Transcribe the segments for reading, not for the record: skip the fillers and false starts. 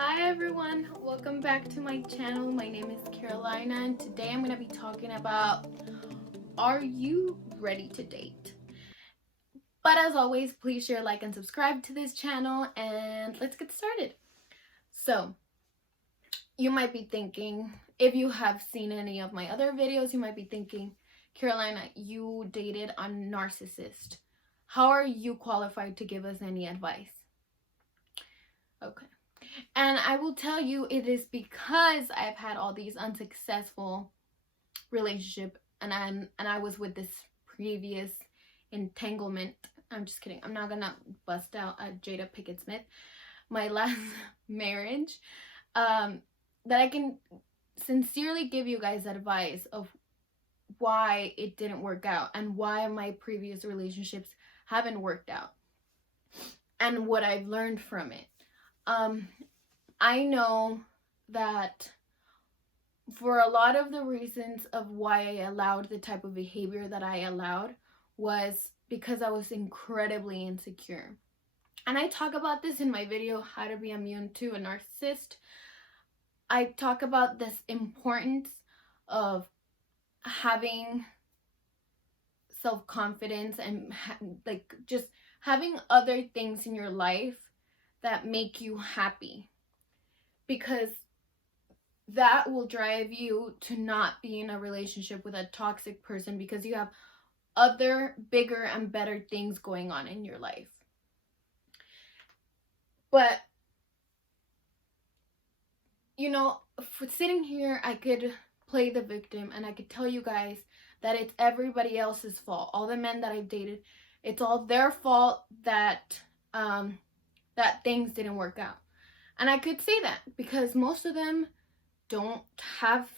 Hi everyone, welcome back to my channel. My name is Carolina and today I'm going to be talking about, are you ready to date? But as always, please share, like, and subscribe to this channel and let's get started. So, you might be thinking, if you have seen any of my other videos, you might be thinking, Carolina, you dated a narcissist. How are you qualified to give us any advice? Okay. And I will tell you, it is because I've had all these unsuccessful relationship and I was with this previous entanglement. I'm just kidding. I'm not gonna bust out Jada Pinkett Smith. My last marriage. That I can sincerely give you guys advice of why it didn't work out and why my previous relationships haven't worked out and what I've learned from it. I know that for a lot of the reasons of why I allowed the type of behavior that I allowed was because I was incredibly insecure. And I talk about this in my video, How to Be Immune to a Narcissist. I talk about this importance of having self-confidence and like just having other things in your life that make you happy, because that will drive you to not be in a relationship with a toxic person because you have other bigger and better things going on in your life. But you know, for sitting here, I could play the victim and I could tell you guys that it's everybody else's fault. All the men that I've dated, it's all their fault that that things didn't work out. And I could say that because most of them don't have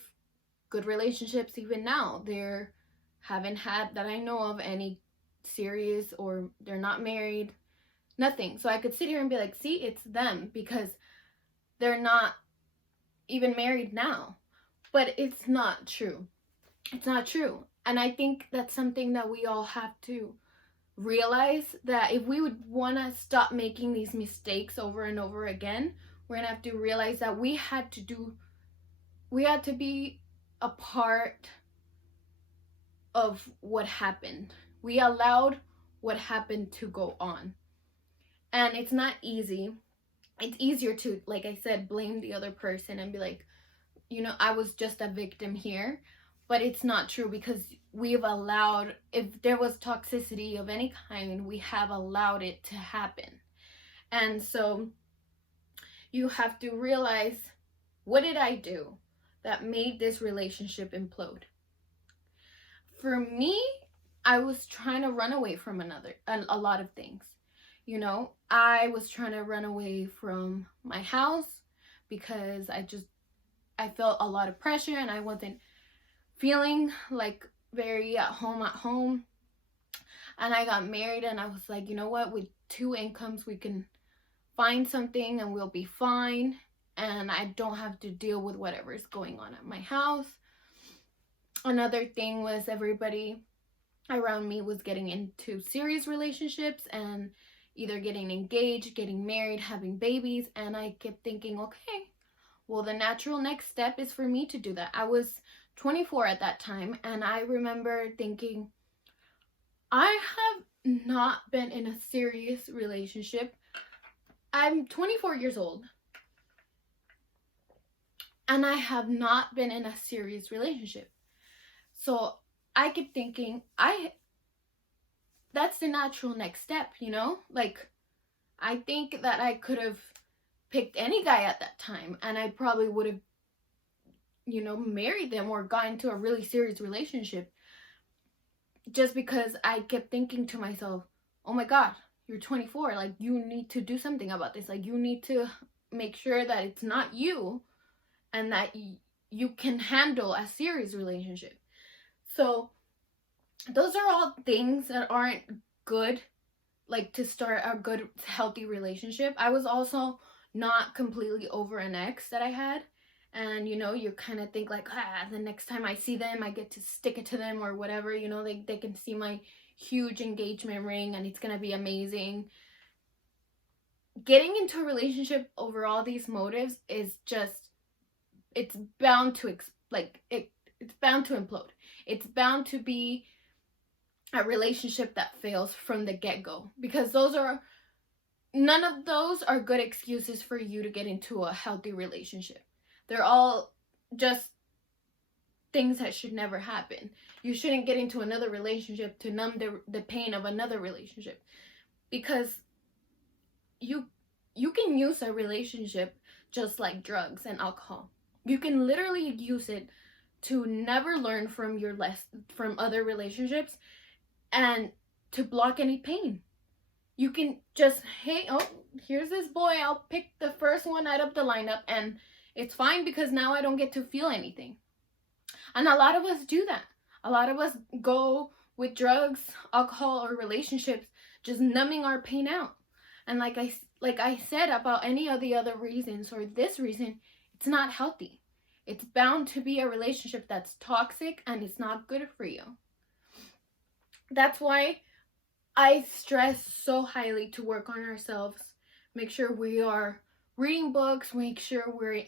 good relationships even now. They're haven't had, that I know of, any serious, or they're not married, nothing. So I could sit here and be like, see, it's them because they're not even married now. But it's not true. It's not true. And I think that's something that we all have to realize, that if we would want to stop making these mistakes over and over again, we're going to have to realize that we had to be a part of what happened. We allowed what happened to go on. And it's not easy. It's easier to, like I said, blame the other person and be like, you know, I was just a victim here. But it's not true, because we've allowed, if there was toxicity of any kind, we have allowed it to happen. And so you have to realize, what did I do that made this relationship implode? For me, I was trying to run away from a lot of things. You know, I was trying to run away from my house because I felt a lot of pressure and I wasn't feeling like very at home. And I got married and I was like, you know what, with 2 incomes we can find something and we'll be fine, and I don't have to deal with whatever's going on at my house. Another thing was, everybody around me was getting into serious relationships and either getting engaged, getting married, having babies, and I kept thinking, okay, well, the natural next step is for me to do that. I was 24 at that time, and I remember thinking, I have not been in a serious relationship. I'm 24 years old, and I have not been in a serious relationship. So I kept thinking, that's the natural next step, you know? Like, I think that I could have picked any guy at that time, and I probably would have, you know, married them or gotten into a really serious relationship, just because I kept thinking to myself, oh my God, you're 24. Like, you need to do something about this. Like, you need to make sure that it's not you and that you can handle a serious relationship. So those are all things that aren't good, like, to start a good, healthy relationship. I was also not completely over an ex that I had. And, you know, you kind of think like, the next time I see them, I get to stick it to them or whatever. You know, they can see my huge engagement ring and it's going to be amazing. getting into a relationship over all these motives is just, it's bound to it's bound to implode. It's bound to be a relationship that fails from the get-go, because none of those are good excuses for you to get into a healthy relationship. They're all just things that should never happen. You shouldn't get into another relationship to numb the pain of another relationship, because you can use a relationship just like drugs and alcohol. You can literally use it to never learn from from other relationships, and to block any pain. You can just, hey, oh, here's this boy, I'll pick the first one out of the lineup, and it's fine because now I don't get to feel anything. And a lot of us do that. A lot of us go with drugs, alcohol, or relationships, just numbing our pain out. And like I said about any of the other reasons, or this reason, it's not healthy. It's bound to be a relationship that's toxic, and it's not good for you. That's why I stress so highly to work on ourselves. Make sure we are reading books, make sure we're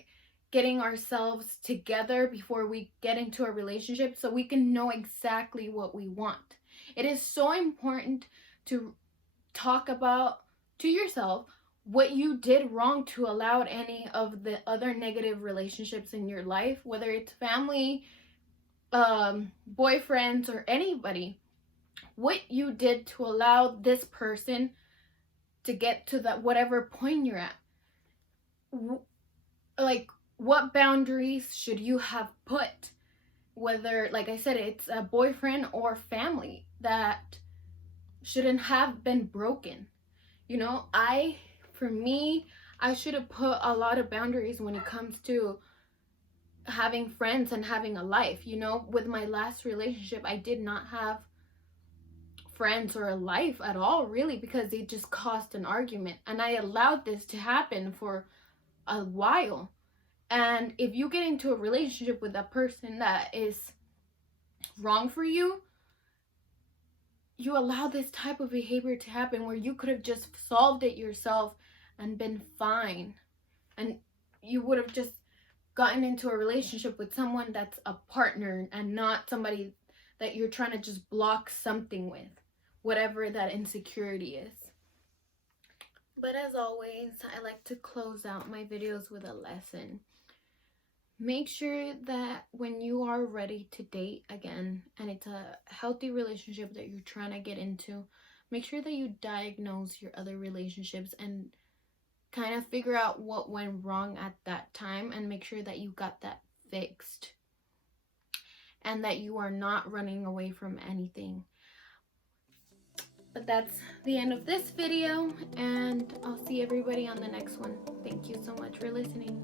getting ourselves together before we get into a relationship, so we can know exactly what we want. It is so important to talk about to yourself what you did wrong to allow any of the other negative relationships in your life, whether it's family, boyfriends, or anybody. What you did to allow this person to get to that whatever point you're at. Like, what boundaries should you have put? Whether, like I said, it's a boyfriend or family that shouldn't have been broken. You know, for me, I should have put a lot of boundaries when it comes to having friends and having a life. You know, with my last relationship, I did not have friends or a life at all, really, because it just caused an argument, and I allowed this to happen for a while. And if you get into a relationship with a person that is wrong for you, you allow this type of behavior to happen, where you could have just solved it yourself and been fine, and you would have just gotten into a relationship with someone that's a partner and not somebody that you're trying to just block something with, whatever that insecurity is. But as always, I like to close out my videos with a lesson. Make sure that when you are ready to date again, and it's a healthy relationship that you're trying to get into, make sure that you diagnose your other relationships and kind of figure out what went wrong at that time, and make sure that you got that fixed, and that you are not running away from anything. But that's the end of this video, and I'll see everybody on the next one. Thank you so much for listening.